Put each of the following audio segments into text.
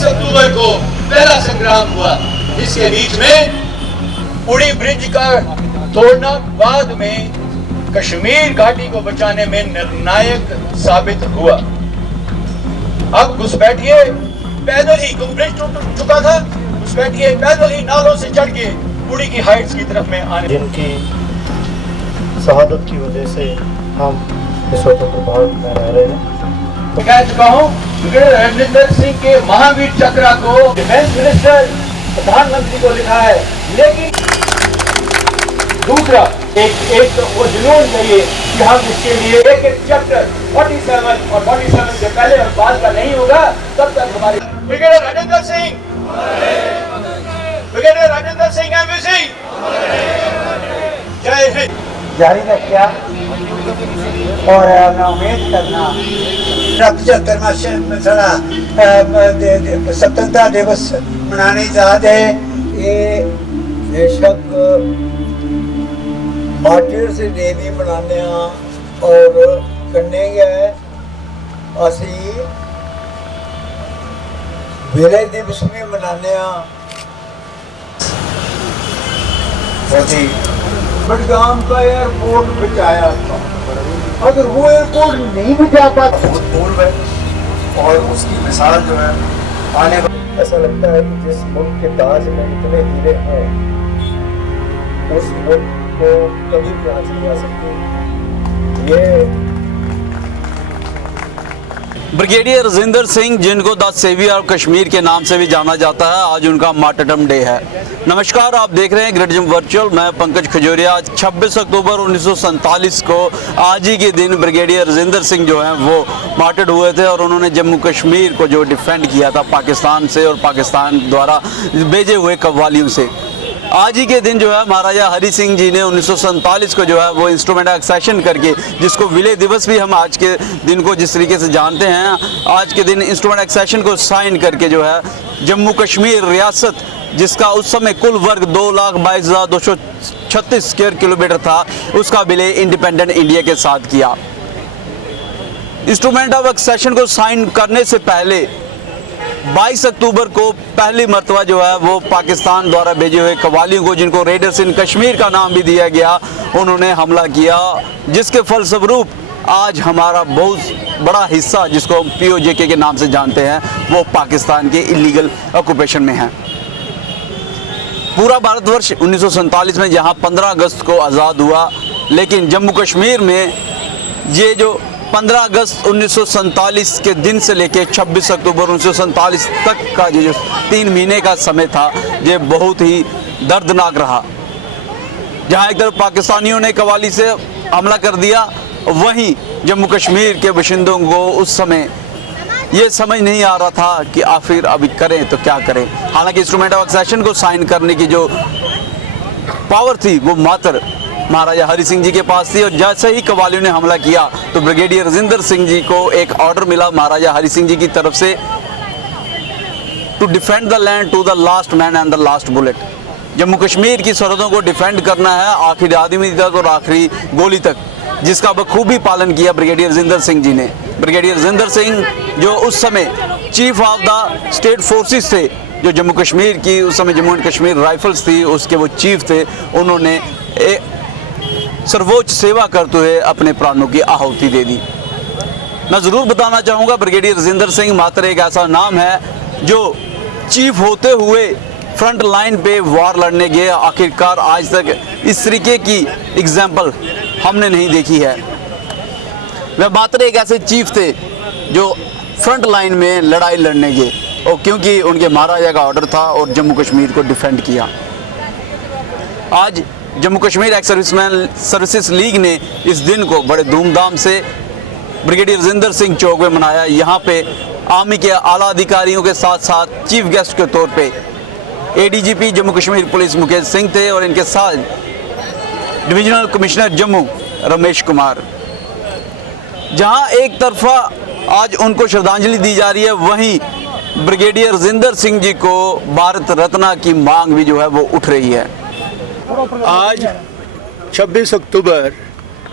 22 अक्टूबर को पहला संग्राम हुआ। इसके बीच में उड़ी ब्रिज का तोड़ना बाद में कश्मीर घाटी को बचाने में निर्णायक साबित हुआ। अब घुसपैठिए पैदल ही, क्योंकि ब्रिज टूट चुका था, घुसपैठिए पैदल ही नालों से चढ़ के उड़ी की हाइट्स की तरफ में आने। जिनकी शहादत की वजह से हम इस स्वतंत्र भारत में रह रहे हैं। मैं कह चुका हूँ, ब्रिगेडियर रणजिंदर सिंह के महावीर चक्र को डिफेंस मिनिस्टर प्रधानमंत्री को लिखा है, लेकिन दूसरा एक तो वो जुनून चाहिए कि हम इसके लिए एक चैप्टर 47 और 47 से पहले और बाद का नहीं होगा, तब तक हमारे brigadier Ranjinder Singh, brigadier Ranjinder Singh MVC, जय हिंद। जारी रखा और मैं उम्मीद करना 75वां स्वतंत्रता दिवस मनाने जा रहे ये बेशक मार्टिर्स डे भी मनाने और करने गए असी विलय दिवस भी मनाने बडगाम का एयरपोर्ट बचाया था। अगर वो एयरपोर्ट नहीं बचा पाता भूतपूर्व है और उसकी मिसाल जो है आने ऐसा लगता है कि जिस मुल्क के ताज में इतने हीरे हों उस मुल्क को कभी भी आंच नहीं आ सकती। ये ब्रिगेडियर राजेंद्र सिंह, जिनको द सेवियर ऑफ कश्मीर के नाम से भी जाना जाता है, आज उनका मार्टरडम डे है। नमस्कार, आप देख रहे हैं ग्रेट जिम वर्चुअल। मैं पंकज खजूरिया। 26 अक्टूबर 1947 को आज ही के दिन ब्रिगेडियर राजेंद्र सिंह जो हैं वो मार्टर्ड हुए थे और उन्होंने जम्मू कश्मीर को जो डिफेंड किया था पाकिस्तान से और पाकिस्तान द्वारा भेजे हुए कव्वालियों से। आज ही के दिन जो है महाराजा हरि सिंह जी ने 1947 को जो है वो इंस्ट्रूमेंट एक्सेशन करके, जिसको विलय दिवस भी हम आज के दिन को जिस तरीके से जानते हैं, आज के दिन इंस्ट्रूमेंट एक्सेशन को साइन करके जो है जम्मू कश्मीर रियासत, जिसका उस समय कुल वर्ग 2,22,236 स्क्वायर किलोमीटर था, उसका विलय इंडिपेंडेंट इंडिया के साथ किया। इंस्ट्रूमेंट ऑफ एक्सेशन को साइन करने से पहले 22 अक्टूबर को पहली मर्तबा जो है वो पाकिस्तान द्वारा भेजे हुए कव्वालियों को, जिनको रेडर्स इन कश्मीर का नाम भी दिया गया, उन्होंने हमला किया, जिसके फलस्वरूप आज हमारा बहुत बड़ा हिस्सा, जिसको हम POJK के नाम से जानते हैं, वो पाकिस्तान के इलीगल ऑक्यूपेशन में है। पूरा भारतवर्ष 1947 में जहां 15 अगस्त को आज़ाद हुआ, लेकिन जम्मू कश्मीर में ये जो 15 अगस्त 1947 के दिन से लेकर 26 अक्टूबर 1947 तक का जो 3 महीने का समय था, ये बहुत ही दर्दनाक रहा। जहां एक तरफ पाकिस्तानियों ने कव्वाली से हमला कर दिया, वहीं जम्मू कश्मीर के बाशिंदों को उस समय ये समझ नहीं आ रहा था कि आखिर अभी करें तो क्या करें। हालांकि इंस्ट्रूमेंट ऑफ एक्सेशन को साइन करने की जो पावर थी वो मात्र महाराजा हरि सिंह जी के पास थी, और जैसे ही कव्वालियों ने हमला किया तो ब्रिगेडियर राजेंद्र सिंह जी को एक ऑर्डर मिला महाराजा हरि सिंह जी की तरफ से, to defend the land to the last man and the last bullet. Jammu Kashmir की सरहदों को डिफेंड करना है आखिरी आदमी तक और आखिरी गोली तक, जिसका बखूबी पालन किया ब्रिगेडियर राजेंद्र सिंह जी ने। ब्रिगेडियर राजेंद्र सिंह जो उस समय chief of the state forces थे, जो जम्मू कश्मीर की उस समय जम्मू एंड कश्मीर राइफल्स थी, उसके वो चीफ थे, उन्होंने सर्वोच्च सेवा करते हुए अपने प्राणों की आहुति दे दी। मैं ज़रूर बताना चाहूँगा, ब्रिगेडियर राजेंद्र सिंह मात्र एक ऐसा नाम है जो चीफ होते हुए फ्रंट लाइन पे वार लड़ने गए। आखिरकार आज तक इस तरीके की एग्जाम्पल हमने नहीं देखी है। वह मात्र एक ऐसे चीफ थे जो फ्रंट लाइन में लड़ाई लड़ने गए, और क्योंकि उनके महाराजा का ऑर्डर था और जम्मू कश्मीर को डिफेंड किया। आज Jammu Kashmir ex serviceman services league ने इस दिन को बड़े धूमधाम से ब्रिगेडियर राजेंद्र सिंह चौक में मनाया। यहाँ पे आर्मी के आला अधिकारियों के साथ साथ चीफ गेस्ट के तौर पे ADGP जम्मू कश्मीर पुलिस मुकेश सिंह थे, और इनके साथ डिविजनल कमिश्नर जम्मू रमेश कुमार। जहाँ एक तरफा आज उनको श्रद्धांजलि दी जा रही है, वहीं ब्रिगेडियर राजेंद्र सिंह जी को भारत रत्न की मांग भी जो है वो उठ रही है। आज 26 अक्टूबर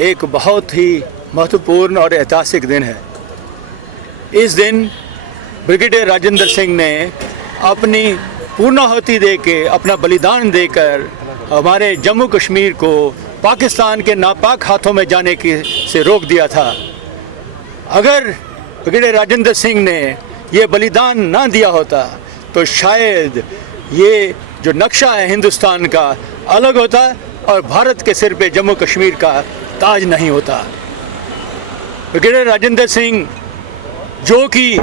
एक बहुत ही महत्वपूर्ण और ऐतिहासिक दिन है। इस दिन ब्रिगेडियर राजेंद्र सिंह ने अपनी पूर्णाहुति दे के, अपना बलिदान देकर हमारे जम्मू कश्मीर को पाकिस्तान के नापाक हाथों में जाने की से रोक दिया था। अगर ब्रिगेडियर राजेंद्र सिंह ने ये बलिदान ना दिया होता तो शायद ये जो नक्शा है हिंदुस्तान का अलग होता और भारत के सिर पे जम्मू कश्मीर का ताज नहीं होता। ब्रिगेडियर राजेंद्र सिंह जो कि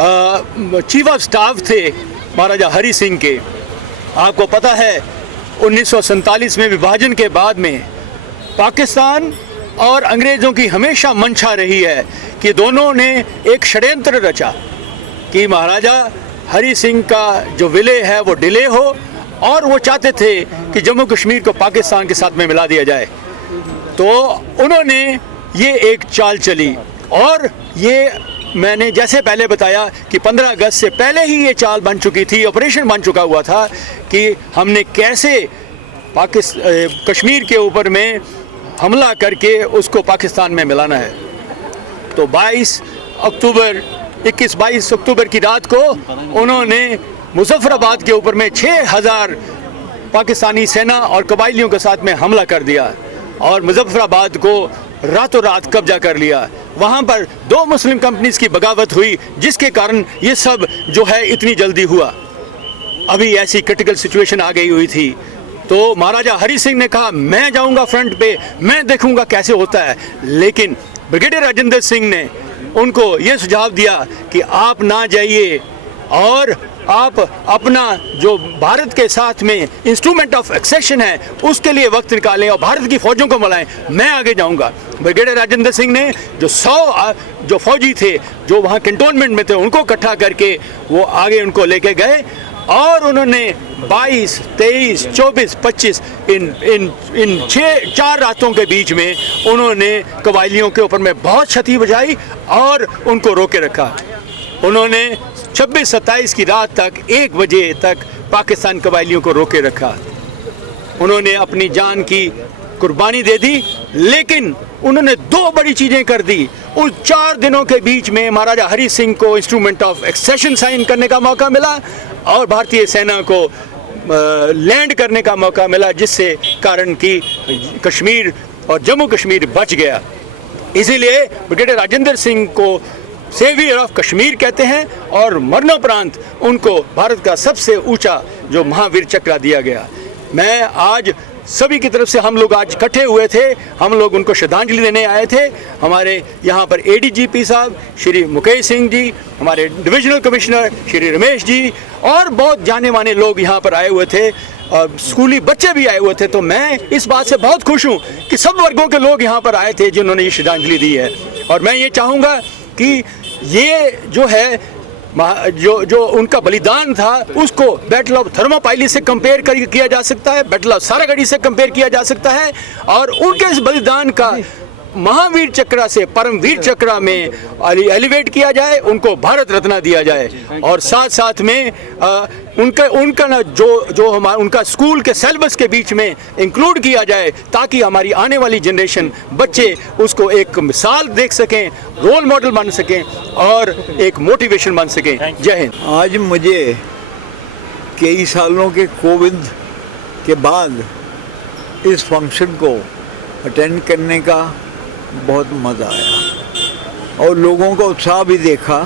चीफ ऑफ स्टाफ थे महाराजा हरि सिंह के, आपको पता है 1947 में विभाजन के बाद में पाकिस्तान और अंग्रेज़ों की हमेशा मंशा रही है कि दोनों ने एक षड्यंत्र रचा कि महाराजा हरि सिंह का जो विलय है वो डिले हो, और वो चाहते थे कि जम्मू कश्मीर को पाकिस्तान के साथ में मिला दिया जाए। तो उन्होंने ये एक चाल चली, और ये मैंने जैसे पहले बताया कि 15 अगस्त से पहले ही ये चाल बन चुकी थी, ऑपरेशन बन चुका हुआ था कि हमने कैसे कश्मीर के ऊपर में हमला करके उसको पाकिस्तान में मिलाना है। तो 22 अक्टूबर की रात को उन्होंने मुजफ्फराबाद के ऊपर में 6000 पाकिस्तानी सेना और कबायलियों के साथ में हमला कर दिया और मुजफ्फराबाद को रातों रात कब्जा कर लिया। वहाँ पर 2 मुस्लिम कंपनीज की बगावत हुई, जिसके कारण ये सब जो है इतनी जल्दी हुआ। अभी ऐसी क्रिटिकल सिचुएशन आ गई हुई थी, तो महाराजा हरि सिंह ने कहा मैं जाऊंगा फ्रंट पे, मैं देखूंगा कैसे होता है। लेकिन ब्रिगेडियर राजेंद्र सिंह ने उनको ये सुझाव दिया कि आप ना जाइए और आप अपना जो भारत के साथ में इंस्ट्रूमेंट ऑफ एक्सेशन है उसके लिए वक्त निकालें और भारत की फौजों को मिलाएं, मैं आगे जाऊंगा। ब्रिगेडियर राजेंद्र सिंह ने जो 100 जो फौजी थे जो वहाँ कैंटोनमेंट में थे उनको इकट्ठा करके वो आगे उनको लेके गए, और उन्होंने 22, 23, 24, 25 इन 4 रातों के बीच में उन्होंने कबायलियों के ऊपर में बहुत क्षति बजाई और उनको रोके रखा। उन्होंने 26-27 की रात तक 1 बजे तक पाकिस्तान कबायलियों को रोके रखा। उन्होंने अपनी जान की कुर्बानी दे दी, लेकिन उन्होंने 2 बड़ी चीज़ें कर दी। उस 4 दिनों के बीच में महाराजा हरि सिंह को इंस्ट्रूमेंट ऑफ एक्सेशन साइन करने का मौका मिला और भारतीय सेना को लैंड करने का मौका मिला, जिससे कारण कि कश्मीर और जम्मू कश्मीर बच गया। इसीलिए ब्रिगेडियर राजेंद्र सिंह को सेवियर ऑफ कश्मीर कहते हैं और मरणोपरांत उनको भारत का सबसे ऊंचा जो महावीर चक्र दिया गया। मैं आज सभी की तरफ से हम लोग आज इकट्ठे हुए थे, हम लोग उनको श्रद्धांजलि देने आए थे। हमारे यहाँ पर ADGP साहब श्री मुकेश सिंह जी, हमारे डिविजनल कमिश्नर श्री रमेश जी और बहुत जाने माने लोग यहाँ पर आए हुए थे, और स्कूली बच्चे भी आए हुए थे। तो मैं इस बात से बहुत खुश हूँ कि सब वर्गों के लोग यहाँ पर आए थे जिन्होंने ये श्रद्धांजलि दी है। और मैं ये चाहूँगा कि ये जो है जो उनका बलिदान था उसको बैटल ऑफ थर्मोपाइली से कंपेयर किया जा सकता है, बैटल ऑफ सारागढ़ी से कंपेयर किया जा सकता है, और उनके इस बलिदान का महावीर चक्र से परमवीर चक्र में एलिवेट किया जाए, उनको भारत रत्न दिया जाए, और साथ साथ में उनका ना जो हमारा उनका स्कूल के सिलेबस के बीच में इंक्लूड किया जाए, ताकि हमारी आने वाली जनरेशन बच्चे उसको एक मिसाल देख सकें, रोल मॉडल बन सकें और एक मोटिवेशन बन सकें। जय हिंद। आज मुझे कई सालों के कोविड के बाद इस फंक्शन को अटेंड करने का बहुत मज़ा आया और लोगों का उत्साह भी देखा।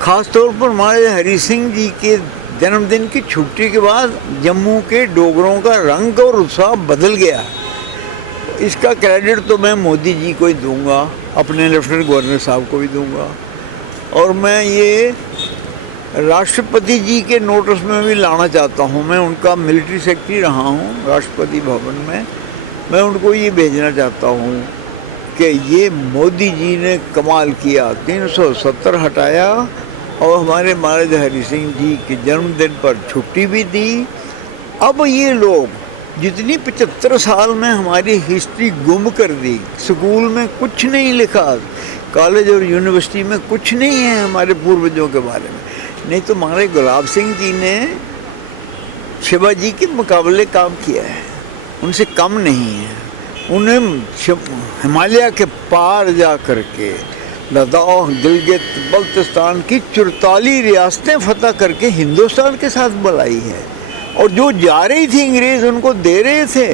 ख़ास तौर पर हमारे हरि सिंह जी के जन्मदिन की छुट्टी के बाद जम्मू के डोगरों का रंग और उत्साह बदल गया। इसका क्रेडिट तो मैं मोदी जी को ही दूंगा, अपने लेफ्टिनेंट गवर्नर साहब को भी दूंगा, और मैं ये राष्ट्रपति जी के नोटिस में भी लाना चाहता हूँ। मैं उनका मिलिट्री सेक्रेटरी रहा हूँ राष्ट्रपति भवन में, मैं उनको ये भेजना चाहता हूँ कि ये मोदी जी ने कमाल किया, 370 हटाया और हमारे महाराज हरि सिंह जी के जन्मदिन पर छुट्टी भी दी। अब ये लोग जितनी 75 साल में हमारी हिस्ट्री गुम कर दी, स्कूल में कुछ नहीं लिखा, कॉलेज और यूनिवर्सिटी में कुछ नहीं है हमारे पूर्वजों के बारे में, नहीं तो हमारे गुलाब सिंह जी ने शिवाजी के मुकाबले काम किया है, उनसे कम नहीं है। उन्हें हिमालय के पार जा कर के लद्दाख, गिलगित बल्तिस्तान की 44 रियासतें फतह करके हिंदुस्तान के साथ बुलाई है। और जो जा रही थी अंग्रेज़ उनको दे रहे थे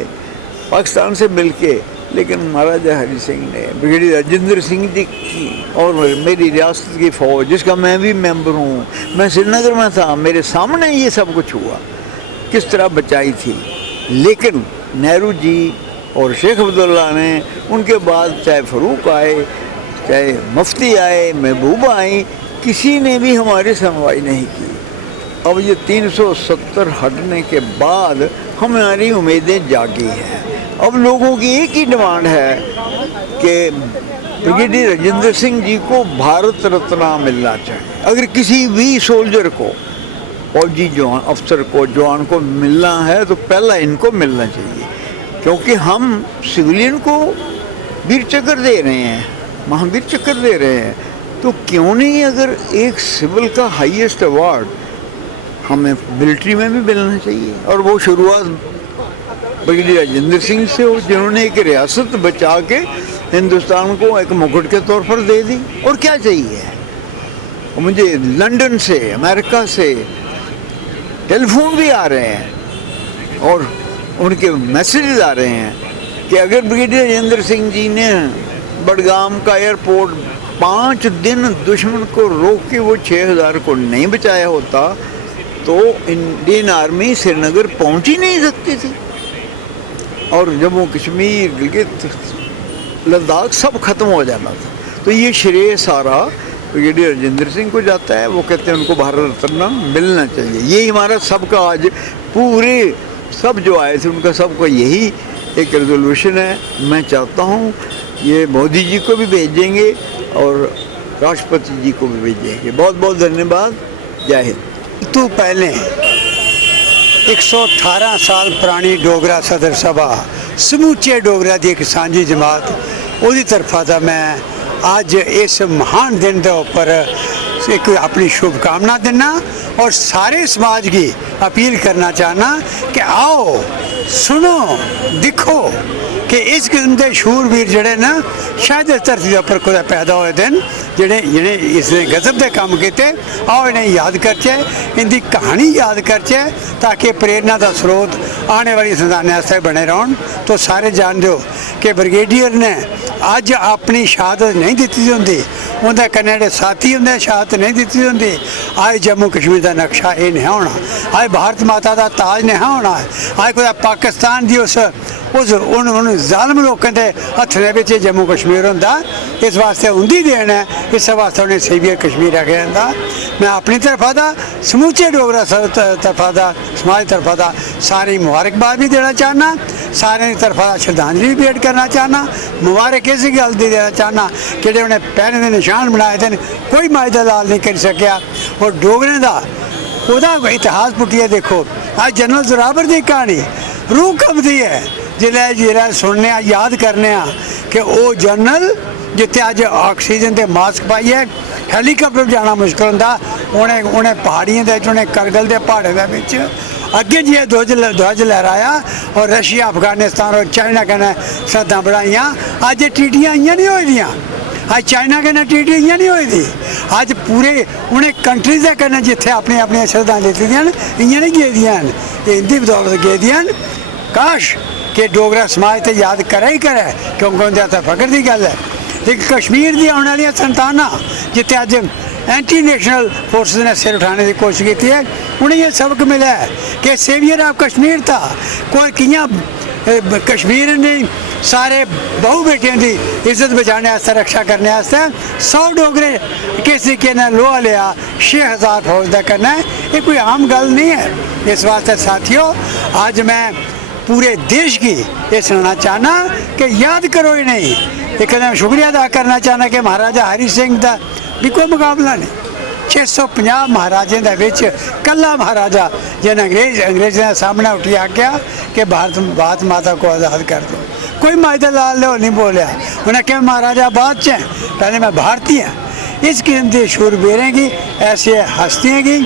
पाकिस्तान से मिलके, लेकिन महाराजा हरि सिंह ने, ब्रिगेडियर राजेंद्र सिंह जी की और मेरी रियासत की फ़ौज, जिसका मैं भी मेंबर हूँ, मैं श्रीनगर में था, मेरे सामने ये सब कुछ हुआ, किस तरह बचाई थी। लेकिन नेहरू जी और शेख अब्दुल्ला ने, उनके बाद चाहे फ़रूक आए, चाहे मुफ्ती आए, महबूबा आई, किसी ने भी हमारी सुनवाई नहीं की। अब ये 370 हटने के बाद हमारी उम्मीदें जागी हैं। अब लोगों की एक ही डिमांड है कि ब्रिगेडियर राजेंद्र सिंह जी को भारत रत्न मिलना चाहिए। अगर किसी भी सोल्जर को, फौजी जवान, अफसर को, जवान को मिलना है तो पहला इनको मिलना चाहिए, क्योंकि हम सिविलियन को वीर चक्र दे रहे हैं, महावीर चक्र दे रहे हैं, तो क्यों नहीं अगर एक सिविल का हाईएस्ट अवार्ड हमें मिलिट्री में भी मिलना चाहिए। और वो शुरुआत ब्रिगेडियर राजेंद्र सिंह से हो, जिन्होंने एक रियासत बचा के हिंदुस्तान को एक मुकुट के तौर पर दे दी। और क्या चाहिए? मुझे लंदन से, अमेरिका से टेलीफोन भी आ रहे हैं और उनके मैसेजेस आ रहे हैं कि अगर ब्रिगेडियर राजेंद्र सिंह जी ने बडगाम का एयरपोर्ट 5 दिन दुश्मन को रोक के वो 6000 को नहीं बचाया होता तो इंडियन आर्मी श्रीनगर पहुंच ही नहीं सकती थी, और जम्मू कश्मीर, गिलगित, लद्दाख सब खत्म हो जाना था। तो ये श्रेय सारा ब्रिगेडियर राजेंद्र सिंह को जाता है। वो कहते हैं उनको भारत रत्न मिलना चाहिए। यही हमारा सबका आज पूरे सब जो आए थे उनका सबको यही एक रेजोल्यूशन है। मैं चाहता हूँ ये मोदी जी को भी भेजेंगे और राष्ट्रपति जी को भी भेजेंगे। बहुत बहुत धन्यवाद। जय हिंद। तो पहले 118 साल पुरानी डोगरा सदर सभा समूचे डोगरा की एक सांझी जमात ਉਹਦੀ तरफा था मैं अज इस महान दिन के उपर एक अपनी शुभकामना देना और सारे समाज की अपील करना चाहना कि आओ सुनो दिखो कि इस किस्म के शूरवीर जड़े ना शायद इस धरती के उपर खुद पैदा हुए दिन जिन्हें जिन्हें इसने गजब के काम किए, आओ इन्हें याद करचे, इनकी कहानी याद करचे ताकि प्रेरणा का स्रोत आने वाली संतानें वास्ते बने रहन। तो सारे जान दो कि ब्रिगेडियर ने अज अपनी शहादत नहीं दी होंगी, उनके कन्ने जो साथी होंगे शहादत नहीं दी होंगी, आज जम्मू कश्मीर का नक्शा ये नहीं होना, आज भारत माता का ताज नहीं होना, आज कोई पाकिस्तान की उस उन जालम लोगों के हथने में जम्मू कश्मीर होंदा। इस वास्ते उनकी देन है, इस वास्ते उन्हें सेवियर कश्मीर आखे जाता। मैं अपनी तरफा था समूचे डोगरा तरफा था समाज तरफा था सारी मुबारकबाद भी देना चाहना, सारे की तरफा श्रद्धांजलि भी भेंट करना चाहना। मुबारक इस गल की देना चाहना कि जो उन्हें पैरों के निशान बनाए थे कोई मायदा लाल नहीं कर सकिया। और डोगरे का वह इतिहास पुट्टिए देखो, आज जनरल जोरावर की कहानी रूह कंबदी है जिले सुनने याद करने कि वो जनरल जिते अज ऑक्सीजन के मास्क पाइए हैलीकॉप्टर जाना मुश्किल होंदा, उन्हें पहाड़ियों के उन्हें करगिल के पहाड़ों के अगे जी ध्वज लहराया और रशिया, अफगानिस्तान और चाइना कन्नै सरहदां बढ़ाइया। अज ट्रीटियां इं नहीं होई दियां, अज चाइना कन्नै ट्रीटी इं नहीं होई दी, अज पूरे उन्हें कंट्रीज के कन्नै जिथे अपनी अपनी सरहदां लेती दियां इं नहीं गेदियां, इंदी बदौलत गेदियां। काश कि डोगरा समाज तो याद करे ही करे, क्योंकि उनके तो फकर की गल है। लेकिन कश्मीर की आने वाली संताना जिते अज एंटी नेशनल फोर्सेस ने सिर उठाने की कोशिश की है, उन्हें यह सबक मिला है कि सेवियर ऑफ कश्मीर था कोई कियां कश्मीर ने सारे बहु बेटियों की इज्जत बचाने वास्ते रक्षा करने वास्ते 100 डोगरे किस तरीके ने लोहा लिया 6000 फौज का करना है, ये कोई आम गल नहीं है। इस वास्ते साथियों आज मैं पूरे देश की ये सुनाना चाहना कि याद करो ही नहीं, एक शुक्रिया अदा करना चाहना कि महाराजा हरि सिंह का भी कोई मुकाबला नहीं। 650 महाराजे के कला महाराजा जिन अंग्रेजों के सामने उठी आख्या कि भारत माता को आज़ाद कर दो, कोई मायदा लाल लो नहीं बोलिया, उन्हें कहा महाराजा बाद च पहले मैं भारतीय हाँ। इस किस्म के शूरवीरों की, ऐसी हस्तियों की,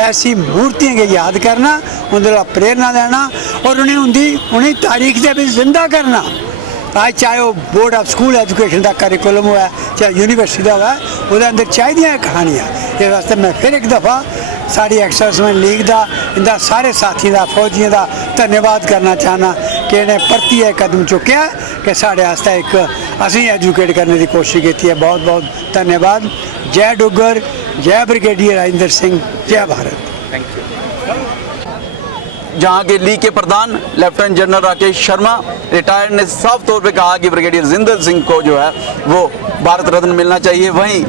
ऐसी मूर्तियों की याद करना, उनका प्रेरणा लेना और उन्हें तारीख से भी जिंदा करना, आज चाहे वो बोर्ड ऑफ स्कूल एजुकेशन का करिकुलम हुआ चाहे यूनिवर्सिटी का हुआ वो अंदर चाहिए कहानियाँ। इस वास्ते मैं फिर एक दफ़ा साड़ी एक्सर्विसमैन लीग का इंदा सारे साथियों का फौजियों का धन्यवाद करना चाहना कि इन्हें परतियै कदम चुकया कि साढ़े आस्ते एक असीं एजुकेट करने की कोशिश की है। बहुत बहुत धन्यवाद। जय डुग्गर, जय ब्रिगेडियर राजेंद्र सिंह, जय भारत। जहां के लीग के प्रधान lieutenant general Rakesh Sharma retired ने साफ तौर पे कहा कि ब्रिगेडियर राजेंद्र सिंह को जो है वो भारत रत्न मिलना चाहिए। वहीं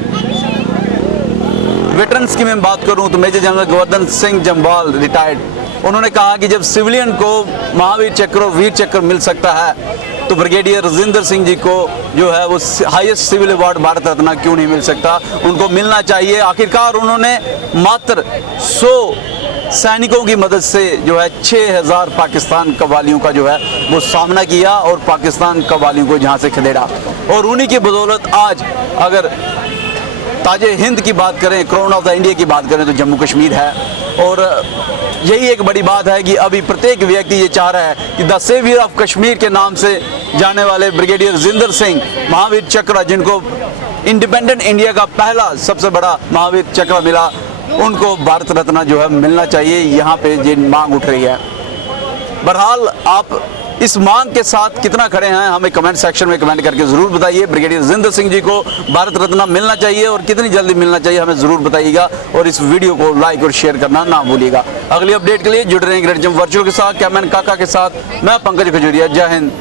वेटरन्स की मैं बात करूं तो major general Govardhan Singh Jamwal retired, उन्होंने कहा कि जब सिविलियन को महावीर चक्र और वीर चक्र मिल सकता है तो ब्रिगेडियर राजेंद्र सिंह जी को जो है वो highest civil award Bharat Ratna क्यों नहीं मिल सकता, उनको मिलना चाहिए। आखिरकार उन्होंने मात्र 100 सैनिकों की मदद से जो है 6000 पाकिस्तान कव्वालियों का जो है वो सामना किया और पाकिस्तान कव्वालियों को जहाँ से खदेड़ा, और उन्हीं की बदौलत आज अगर ताजे हिंद की बात करें, क्राउन ऑफ द इंडिया की बात करें तो जम्मू कश्मीर है। और यही एक बड़ी बात है कि अभी प्रत्येक व्यक्ति ये चाह रहा है कि द सेवियर ऑफ कश्मीर के नाम से जाने वाले ब्रिगेडियर राजेंद्र सिंह महावीर चक्र, जिनको इंडिपेंडेंट इंडिया का पहला सबसे बड़ा महावीर चक्र मिला, उनको भारत रत्न जो है मिलना चाहिए। यहाँ पे ये मांग उठ रही है। बहरहाल आप इस मांग के साथ कितना खड़े हैं हमें कमेंट सेक्शन में कमेंट करके ज़रूर बताइए। ब्रिगेडियर राजेंद्र सिंह जी को भारत रत्न मिलना चाहिए और कितनी जल्दी मिलना चाहिए हमें ज़रूर बताइएगा, और इस वीडियो को लाइक और शेयर करना ना भूलिएगा। अगली अपडेट के लिए जुड़ रहे हैं ग्रेट जम्प वर्चुअल के साथ, कैमरामैन काका के साथ मैं पंकज खजूरिया। जय हिंद।